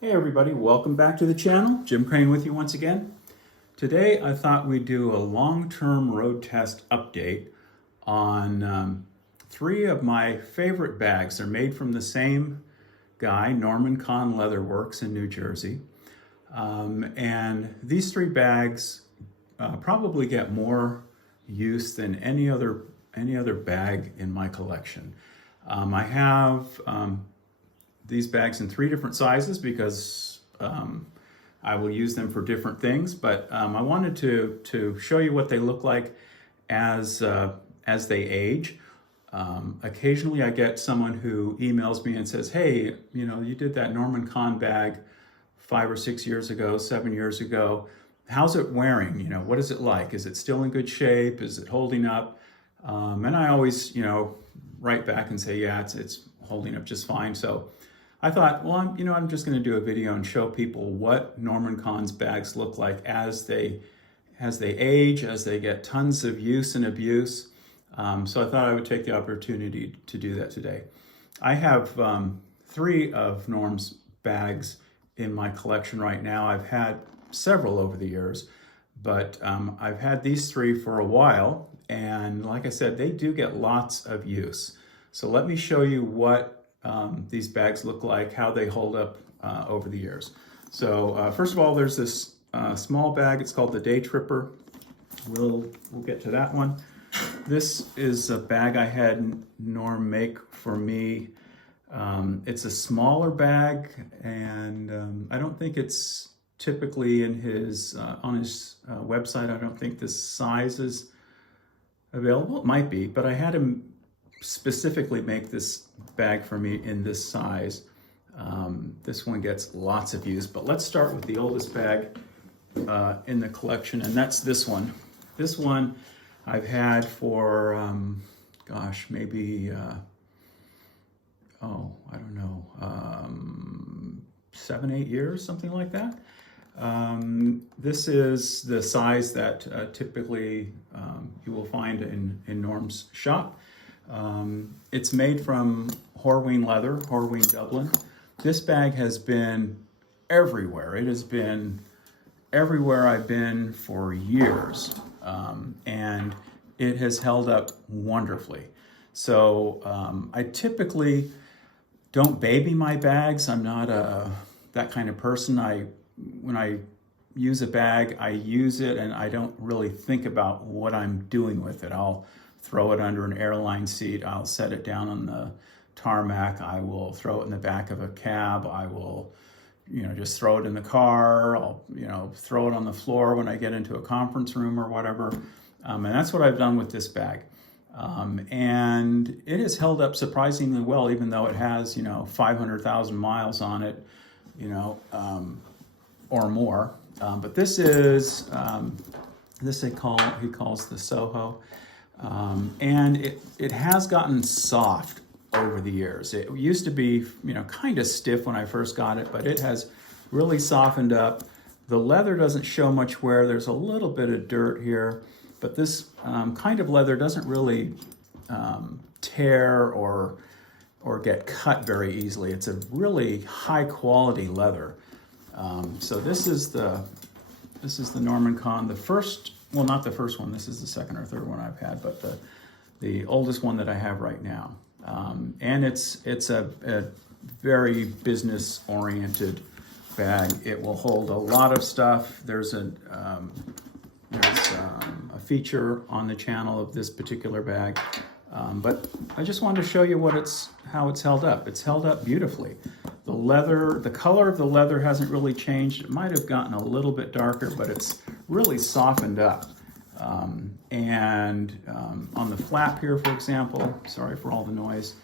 Hey everybody, welcome back to the channel. Jim Crane with you once again. Today I thought we'd do a long-term road test update on three of my favorite bags. They're made from the same guy, Norman Cahn Leatherworks in New Jersey. And these three bags probably get more use than any other bag in my collection. I have these bags in three different sizes because I will use them for different things, but I wanted to show you what they look like as they age. Occasionally I get someone who emails me and says, hey, you know, you did that Norman Cahn bag 5 or 6 years ago, 7 years ago. How's it wearing? You know, what is it like? Is it still in good shape? Is it holding up? And I always, you know, write back and say, yeah, it's holding up just fine. So I thought, well, I'm just going to do a video and show people what Norman Cahn's bags look like as they age, as they get tons of use and abuse. So I thought I would take the opportunity to do that today. I have three of Norm's bags in my collection right now. I've had several over the years, but I've had these three for a while. And like I said, they do get lots of use. So let me show you what these bags look like, how they hold up over the years. So first of all, there's this small bag. It's called the Day Tripper. We'll get to that one. This is a bag I had Norm make for me. It's a smaller bag, and I don't think it's typically in his on his website. I don't think this size is available. It might be, but I had him specifically make this bag for me in this size. This one gets lots of use, but let's start with the oldest bag in the collection, and that's this one. This one I've had for, gosh, maybe, I don't know, 7, 8 years, something like that. This is the size that typically you will find in Norm's shop. It's made from Horween leather, Horween Dublin. This bag has been everywhere. It has been everywhere I've been for years, and it has held up wonderfully. So I typically don't baby my bags. I'm not that kind of person. When I use a bag, I use it and I don't really think about what I'm doing with it. I'll throw it under an airline seat. I'll set it down on the tarmac. I will throw it in the back of a cab. I will, just throw it in the car. I'll, throw it on the floor when I get into a conference room or whatever. And that's what I've done with this bag. And it has held up surprisingly well, even though it has, 500,000 miles on it, or more. But this is, he calls the Soho. And it has gotten soft over the years. It used to be, kind of stiff when I first got it, but it has really softened up. The leather doesn't show much wear. There's a little bit of dirt here, but this kind of leather doesn't really tear or get cut very easily. It's a really high quality leather. So this is the Norman Cahn, the first. Well, not the first one. This is the second or third one I've had, but the oldest one that I have right now. And it's a very business-oriented bag. It will hold a lot of stuff. There's a feature on the channel of this particular bag, but I just wanted to show you how it's held up. It's held up beautifully. The leather, the color of the leather hasn't really changed. It might have gotten a little bit darker, but it's really softened up. On the flap here, for example, sorry for all the noise,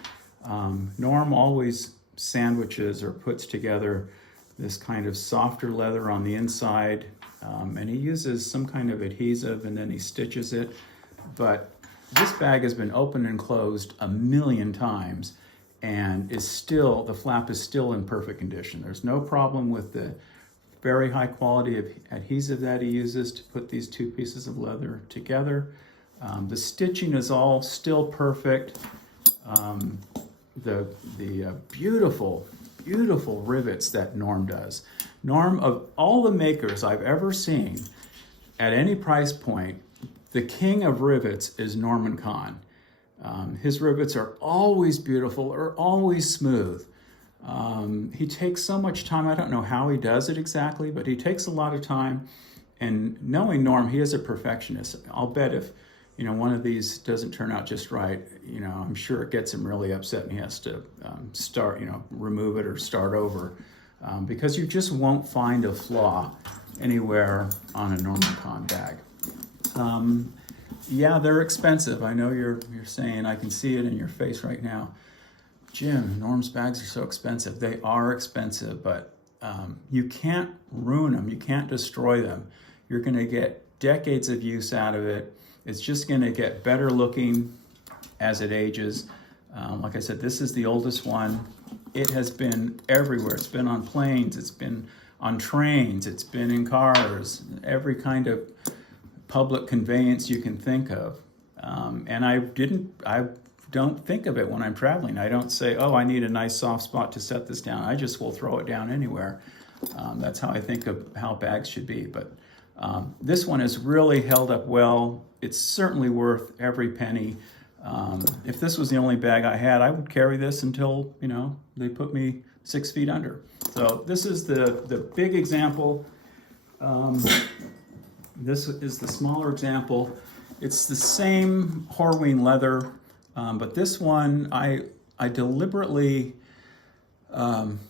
Norm always sandwiches or puts together this kind of softer leather on the inside, and he uses some kind of adhesive and then he stitches it. But this bag has been opened and closed a million times, and the flap is still in perfect condition. There's no problem with the very high quality of adhesive that he uses to put these two pieces of leather together. The stitching is all still perfect. The beautiful beautiful rivets that Norm does. Norm, of all the makers I've ever seen at any price point, the king of rivets is Norman Cahn. His rivets are always beautiful, are always smooth. He takes so much time. I don't know how he does it exactly, but he takes a lot of time. And knowing Norm, he is a perfectionist. I'll bet if one of these doesn't turn out just right, I'm sure it gets him really upset and he has to remove it or start over, because you just won't find a flaw anywhere on a Norman Cahn bag. Yeah, they're expensive. I know you're saying, I can see it in your face right now, Jim, Norm's bags are so expensive. They are expensive, but you can't ruin them. You can't destroy them. You're going to get decades of use out of it. It's just going to get better looking as it ages. Like I said, this is the oldest one. It has been everywhere. It's been on planes. It's been on trains. It's been in cars. Every kind of public conveyance you can think of. And I don't think of it when I'm traveling. I don't say, oh, I need a nice soft spot to set this down. I just will throw it down anywhere. That's how I think of how bags should be. But this one has really held up well. It's certainly worth every penny. If this was the only bag I had, I would carry this until, they put me 6 feet under. So this is the big example. This is the smaller example. It's the same Horween leather, but this one I deliberately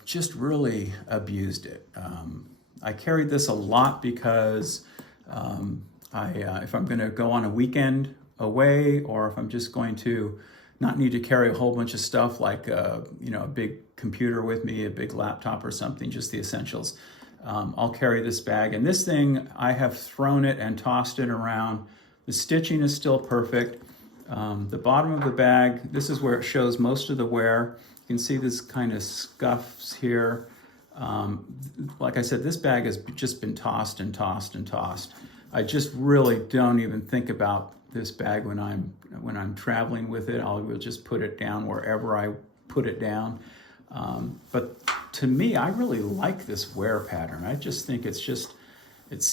just really abused it. I carried this a lot because if I'm going to go on a weekend away, or if I'm just going to not need to carry a whole bunch of stuff like a big computer with me, a big laptop or something, just the essentials, I'll carry this bag. And this thing, I have thrown it and tossed it around. The stitching is still perfect. The bottom of the bag, this is where it shows most of the wear. You can see this kind of scuffs here. Like I said, this bag has just been tossed and tossed and tossed. I just really don't even think about this bag when I'm traveling with it. I will just put it down wherever I put it down. But to me, I really like this wear pattern. I just think I think it's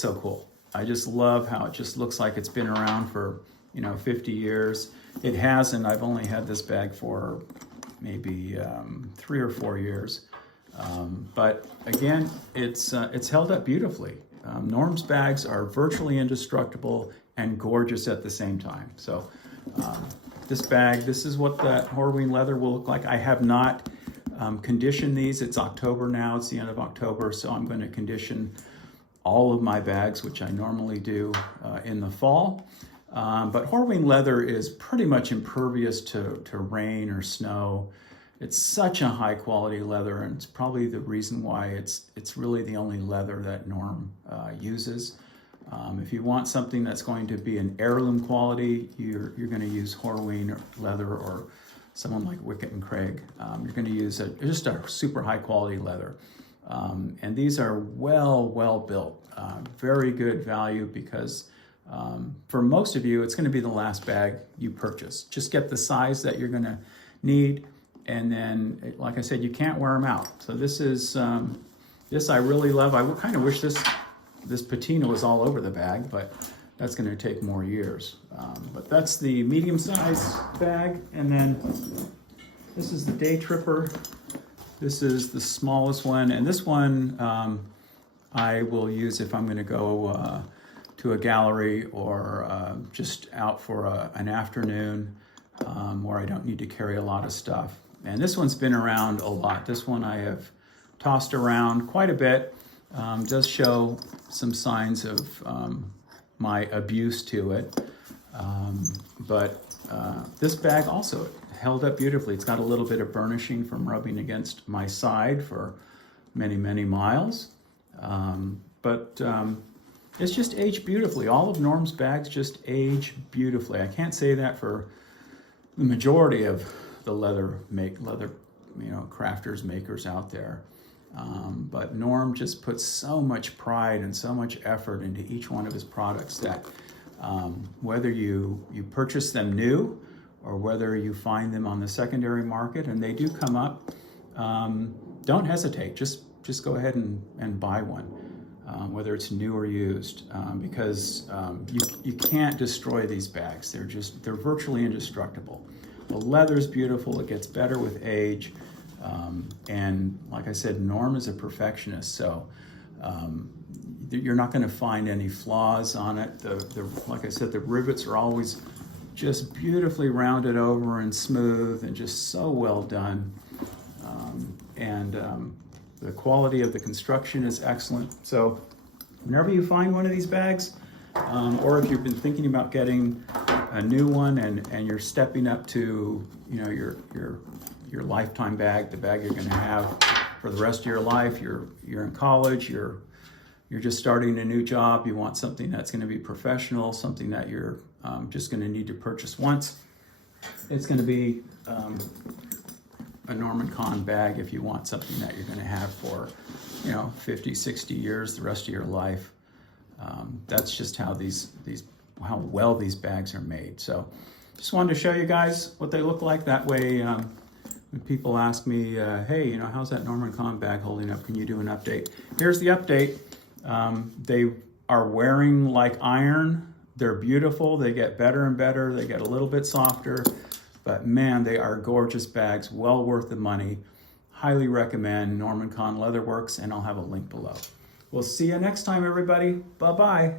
so cool. I just love how it just looks like it's been around for 50 years. It hasn't. I've only had this bag for maybe 3 or 4 years. But again, it's held up beautifully. Norm's bags are virtually indestructible and gorgeous at the same time. So this is what that Horween leather will look like. I have not conditioned these. It's October now. It's the end of October, so I'm going to condition all of my bags, which I normally do in the fall. But Horween leather is pretty much impervious to rain or snow. It's such a high quality leather, and it's probably the reason why it's really the only leather that Norm uses. If you want something that's going to be an heirloom quality, you're going to use Horween leather, or someone like Wickett and Craig. You're going to use just a super high quality leather. And these are well built, very good value, because for most of you, it's going to be the last bag you purchase. Just get the size that you're going to need. And then, like I said, you can't wear them out. So this I really love. I kind of wish this patina was all over the bag, but that's going to take more years. But that's the medium-sized bag. And then this is the Day Tripper. This is the smallest one. And this one I will use if I'm going to go to a gallery or just out for an afternoon where I don't need to carry a lot of stuff. And this one's been around a lot. This one I have tossed around quite a bit. Does show some signs of my abuse to it. But this bag also held up beautifully. It's got a little bit of burnishing from rubbing against my side for many miles. But it's just aged beautifully. All of Norm's bags just age beautifully. I can't say that for the majority of the leather crafters, makers out there. But Norm just puts so much pride and so much effort into each one of his products that whether you purchase them new or whether you find them on the secondary market, and they do come up, don't hesitate. Just go ahead and buy one, whether it's new or used, because you can't destroy these bags. They're virtually indestructible. The leather's beautiful. It gets better with age. And like I said, Norm is a perfectionist, so you're not going to find any flaws on it. Like I said, the rivets are always just beautifully rounded over and smooth and just so well done. The quality of the construction is excellent. So whenever you find one of these bags, or if you've been thinking about getting a new one and you're stepping up to, you know, your lifetime bag, the bag you're going to have for the rest of your life, you're in college, you're just starting a new job, you want something that's going to be professional, something that you're just going to need to purchase once, it's going to be a Norman Cahn bag if you want something that you're going to have for, you know, 50, 60 years, the rest of your life. That's just how how well these bags are made. So just wanted to show you guys what they look like. That way, when people ask me, hey, you know, how's that Norman Cahn bag holding up? Can you do an update? Here's the update. They are wearing like iron. They're beautiful. They get better and better. They get a little bit softer. But man, they are gorgeous bags, well worth the money. Highly recommend Norman Cahn Leatherworks, and I'll have a link below. We'll see you next time, everybody. Bye-bye.